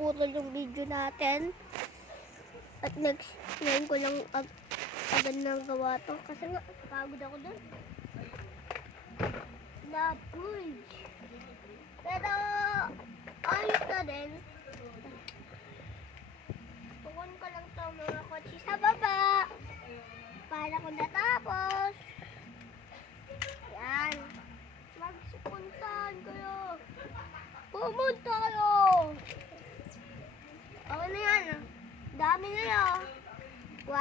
naputol yung video natin. At next, ngayon ko lang agad nang gawa to. Kasi nga, pagod ako dun. Na-purge. Pero, ayos na din. Tukon ko lang to mga kotse sa baba. Para ko natapos. Yan. Magsipuntahan kayo. Pumunta kayo. Okay na yan. Dami na yun. 1,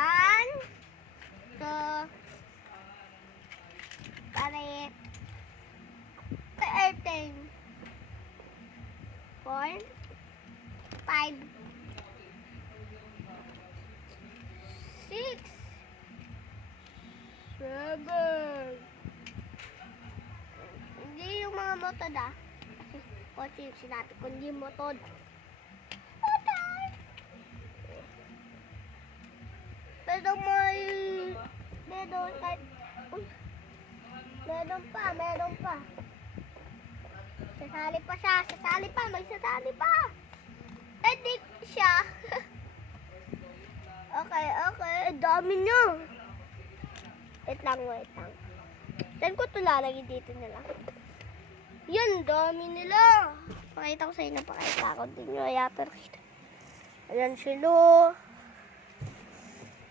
2, 3, 13, 4, 5, 6, 7. Hindi yung mga motod Kasi kotse yung sinabi ko, hindi motod. Pero meron kahit, meron pa. Sasali pa siya, may sasali pa. Di siya. Okay, dami niya. Wait lang. Saan ko ito lalagay dito na lang? Yan, dami nila. Pakita ko sa inyo, pakita ko din nyo. Ayan sila.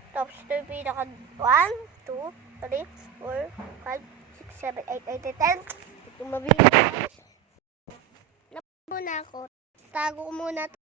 Tapos ito yung pinaka 1, 2, 3, 4, 5, 6, 7, 8, 9, 10. Ito mabilis. Napag muna ako. Tago ko muna ito.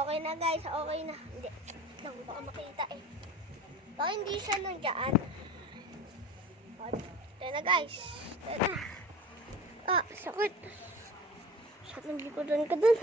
Okay na guys, okay na. Hindi, baka makita Baka hindi siya nandiyan. Ito na guys. Ito na. Sakit. Sakit ng likodan ka dun.